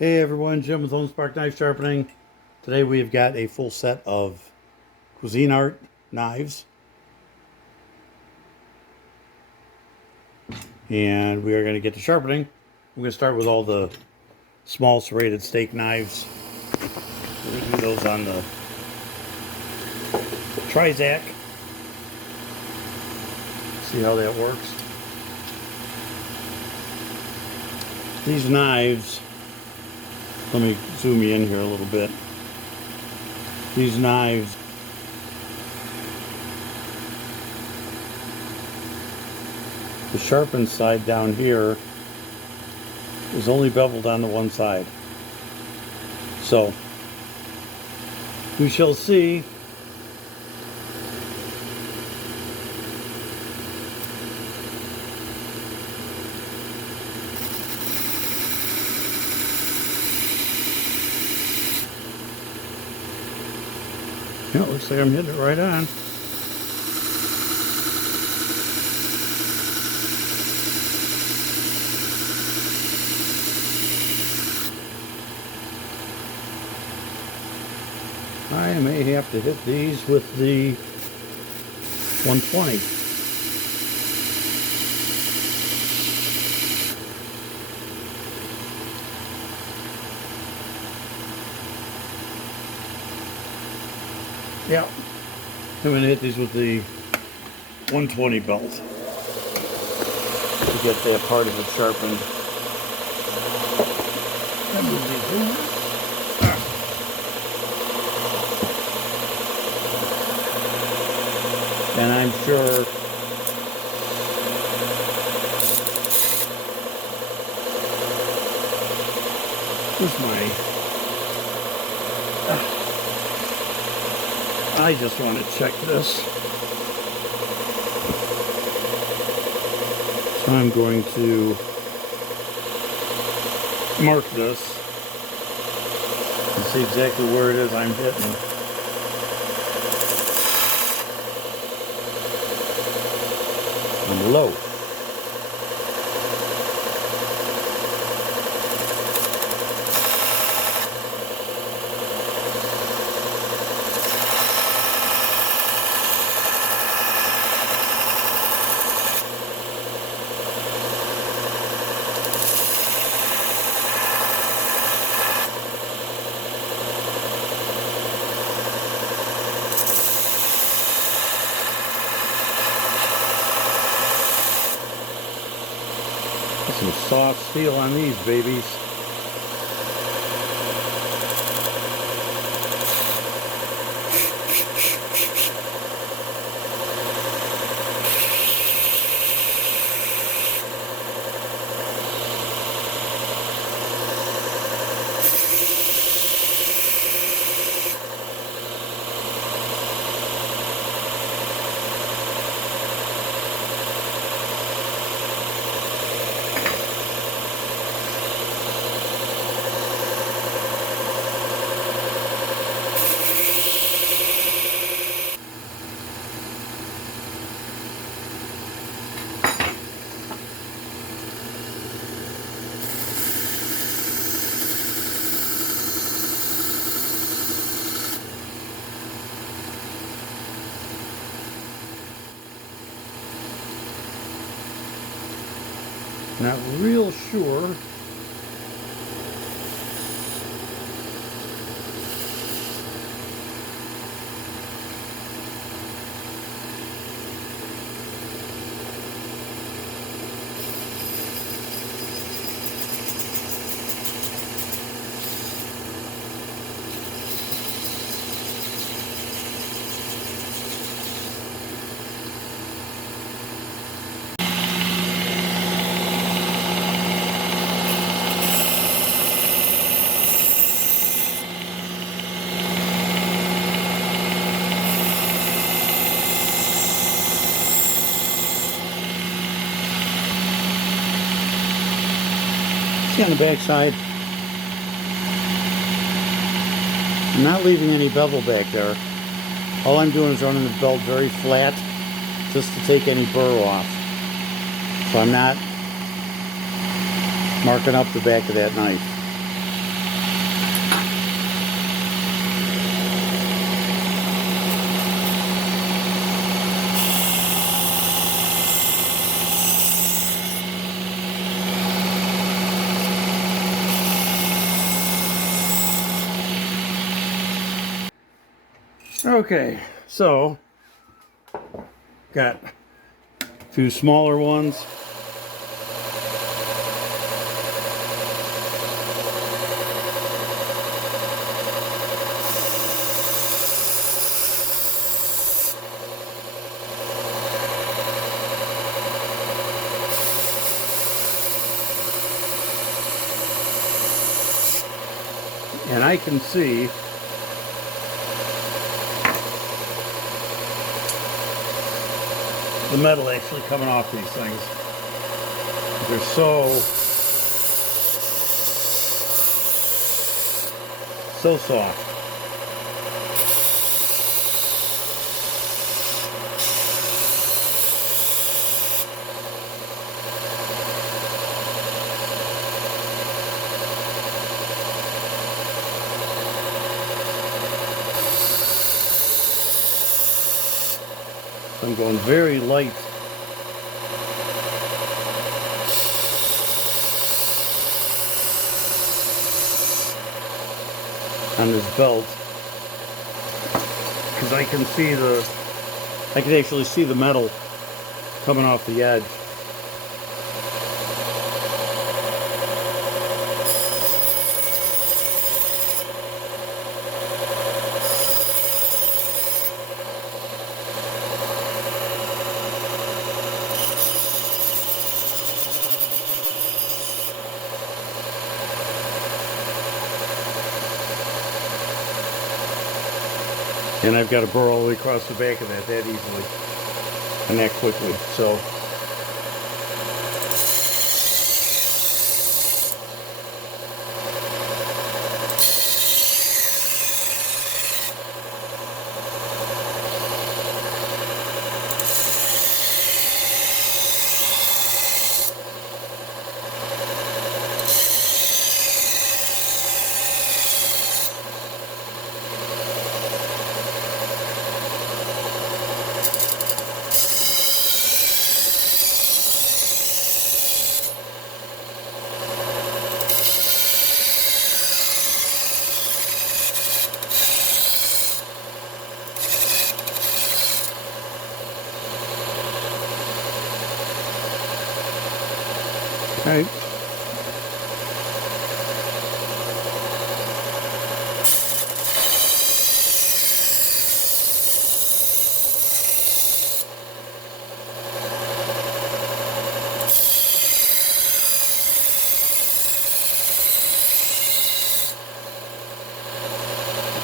Hey everyone, Jim with Spark Knife Sharpening. Today we've got a full set of Cuisinart knives. And we are going to get to sharpening. I'm going to start with all the small serrated steak knives. We're going to do those on the Trizac. See how that works. These knives, let me zoom you in here a little bit. These knives, the sharpened side down here is only beveled on the one side. So, we shall see. Yeah, it looks like I'm hitting it right on. I may have to hit these with the 120. Yeah, I'm going to hit these with the 120 belt to get that part of it sharpened. And move these in. And I'm sure where's my I just want to check this. So I'm going to mark this and see exactly where it is I'm hitting. I'm low. Some soft steel on these babies. Not real sure. See on the back side, I'm not leaving any bevel back there. All I'm doing is running the belt very flat just to take any burr off. So I'm not marking up the back of that knife. Okay, so got a few smaller ones. And I can see the metal actually coming off these things. They're so soft. I'm going very light on this belt because I can actually see the metal coming off the edge. And I've got to burr all the way across the back of that easily and that quickly. So okay.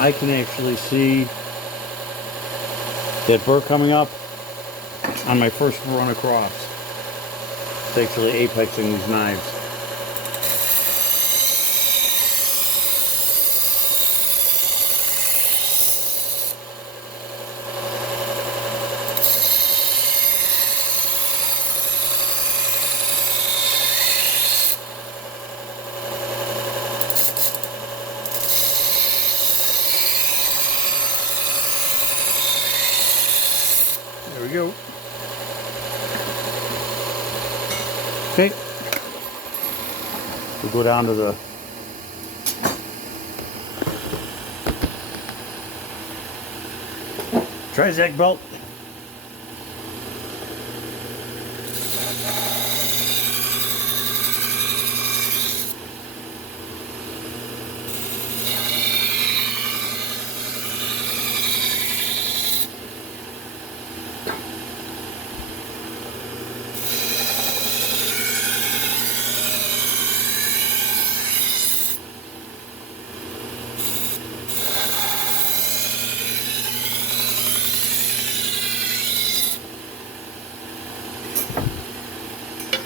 I can actually see that burr coming up on my first run across. It's actually apexing these knives. There we go. Okay. We'll go down to the Trizac belt.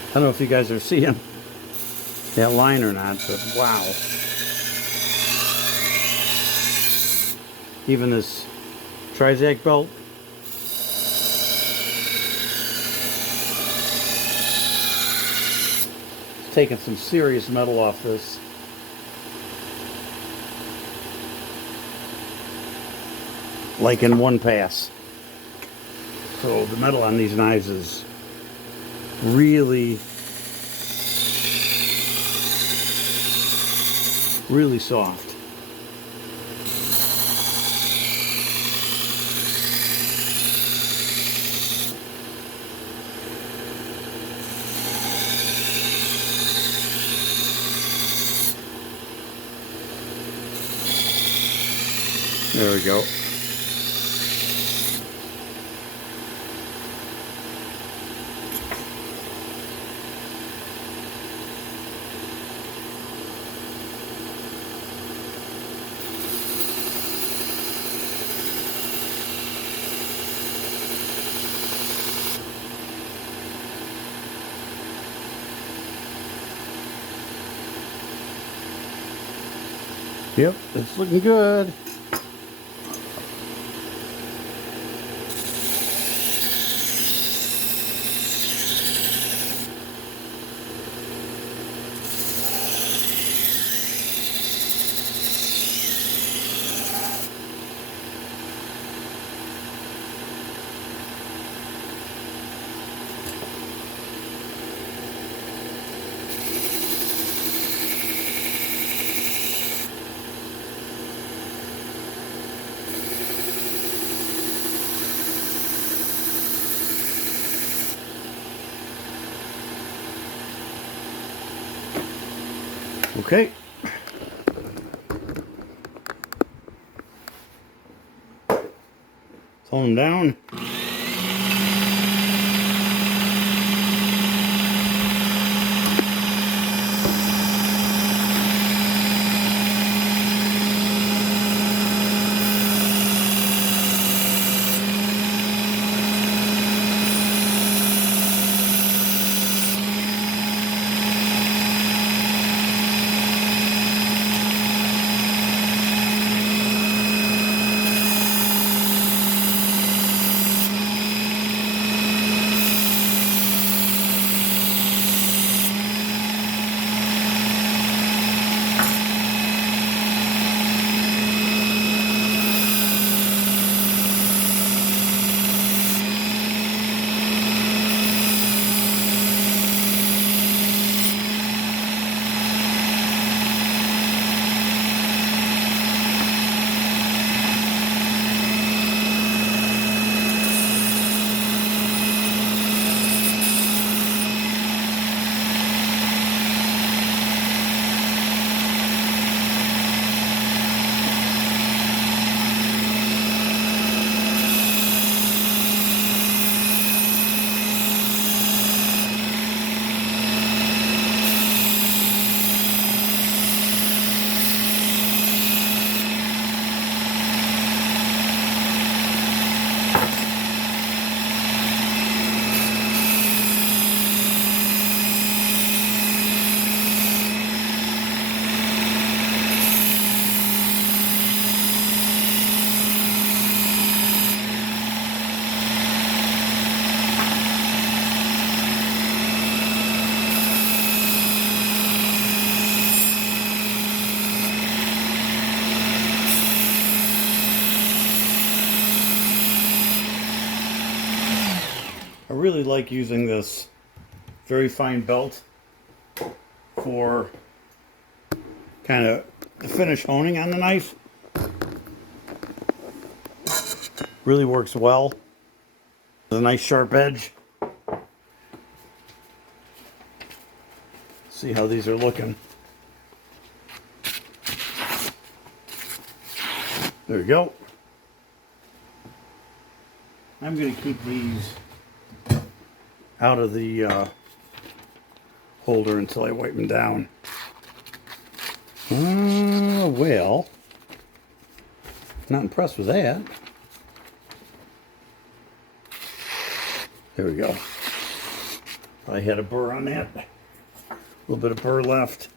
I don't know if you guys are seeing that line or not, but wow. Even this Trizac belt. It's taking some serious metal off this. Like in one pass. So the metal on these knives is really soft. There we go. Yep, it's looking good. Okay. Tone them down. I really like using this very fine belt for kind of the finish honing on the knife. Really works well. There's a nice sharp edge. See how these are looking. There we go. I'm going to keep these out of the holder until I wipe them down. Well, not impressed with that. There we go. I had a burr on that. A little bit of burr left.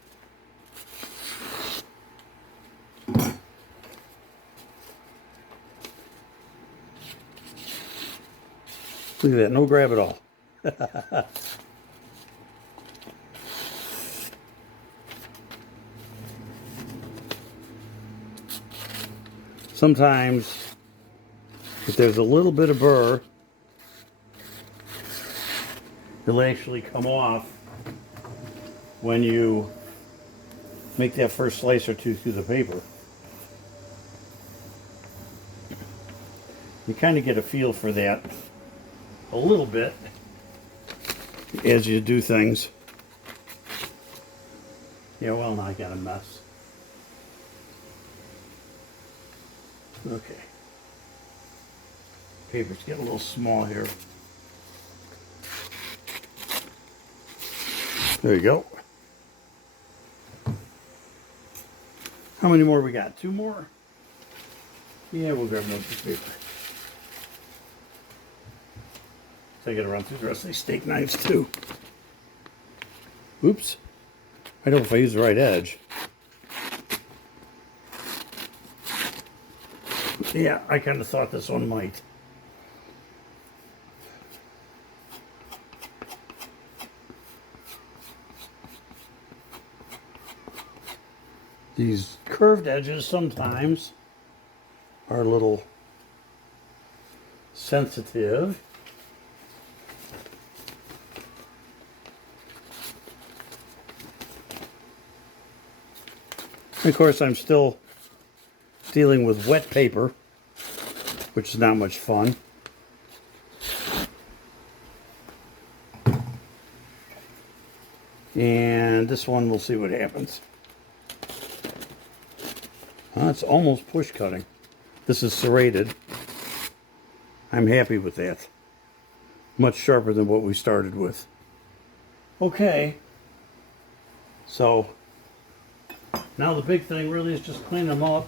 Look at that, no grab at all. Sometimes, if there's a little bit of burr, it'll actually come off when you make that first slice or two through the paper. You kind of get a feel for that a little bit as you do things. Yeah, well, now I got a mess. Okay. Paper's getting a little small here. There you go. How many more we got? 2 more? Yeah, we'll grab another piece of paper. So I gotta run through the rest of these steak knives too. Oops. I don't know if I use the right edge. Yeah, I kind of thought this one might. These curved edges sometimes are a little sensitive. And of course, I'm still dealing with wet paper, which is not much fun. And this one, we'll see what happens. It's almost push cutting. This is serrated. I'm happy with that. Much sharper than what we started with. Okay. So, now the big thing really is just clean them up.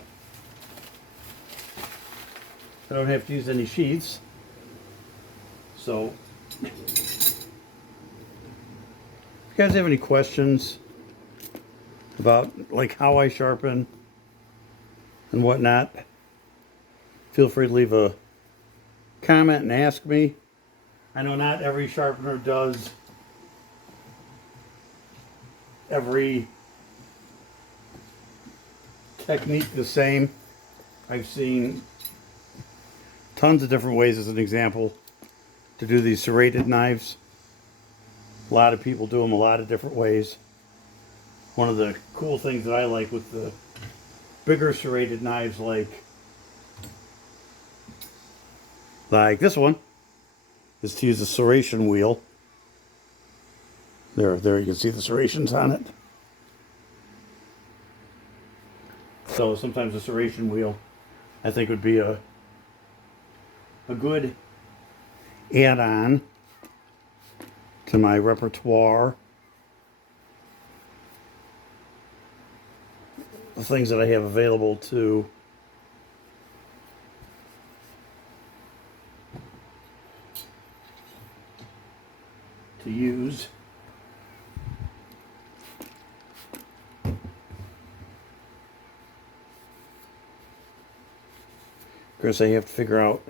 I don't have to use any sheaths. So, if you guys have any questions about like how I sharpen and whatnot, feel free to leave a comment and ask me. I know not every sharpener does every technique the same. I've seen tons of different ways, as an example, to do these serrated knives. A lot of people do them a lot of different ways. One of the cool things that I like with the bigger serrated knives, like this one, is to use a serration wheel. There you can see the serrations on it. So sometimes a serration wheel, I think, would be a good add-on to my repertoire. The things that I have available to use. Of course, I have to figure out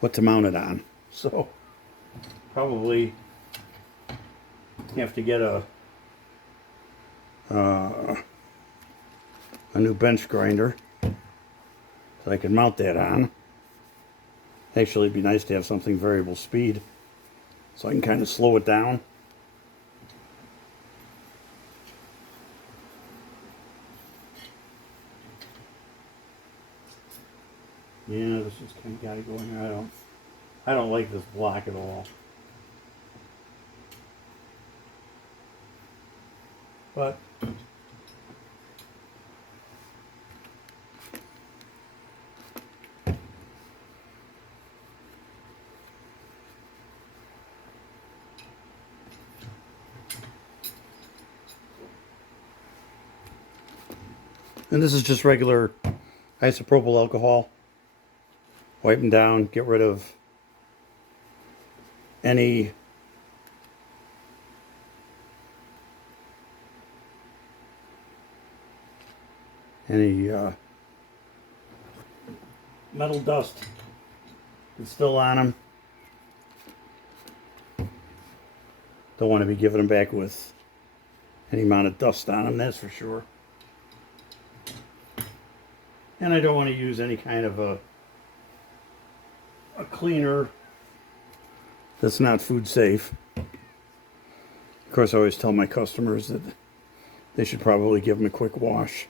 what to mount it on. So, probably have to get a new bench grinder so I can mount that on. Actually, it'd be nice to have something variable speed so I can kind of slow it down. Yeah, this is kind of got to go in here. I don't like this block at all. But and this is just regular isopropyl alcohol. Wipe them down, get rid of any metal dust that's still on them. Don't want to be giving them back with any amount of dust on them, that's for sure. And I don't want to use any kind of a cleaner that's not food safe. Of course, I always tell my customers that they should probably give them a quick wash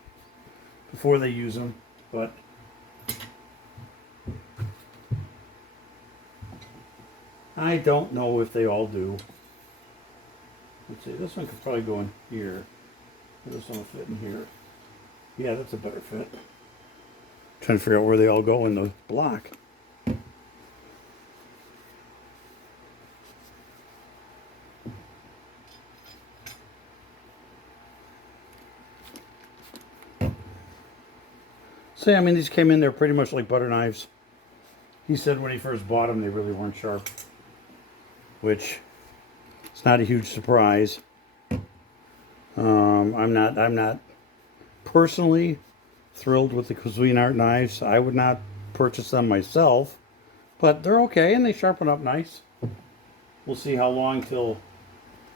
before they use them, but I don't know if they all do. Let's see, this one could probably go in here. This one will fit in here. Yeah, that's a better fit. Trying to figure out where they all go in the block. So yeah, I mean, these came in there pretty much like butter knives. He said when he first bought them, they really weren't sharp, which it's not a huge surprise. I'm not personally thrilled with the Cuisinart knives. I would not purchase them myself, but they're okay and they sharpen up nice. We'll see how long till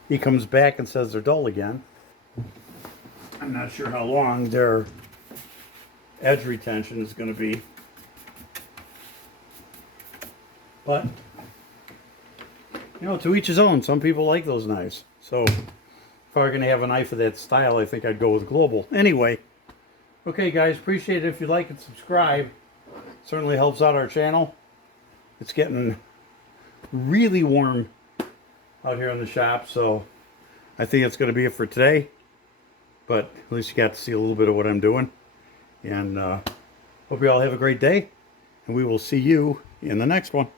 he comes back and says they're dull again. I'm not sure how long their edge retention is going to be, but you know, to each his own. Some people like those knives. So if I were going to have a knife of that style, I think I'd go with Global. Anyway, okay guys, appreciate it if you like and subscribe. Certainly helps out our channel. It's getting really warm out here in the shop, so I think it's going to be it for today. But at least you got to see a little bit of what I'm doing. And hope you all have a great day. And we will see you in the next one.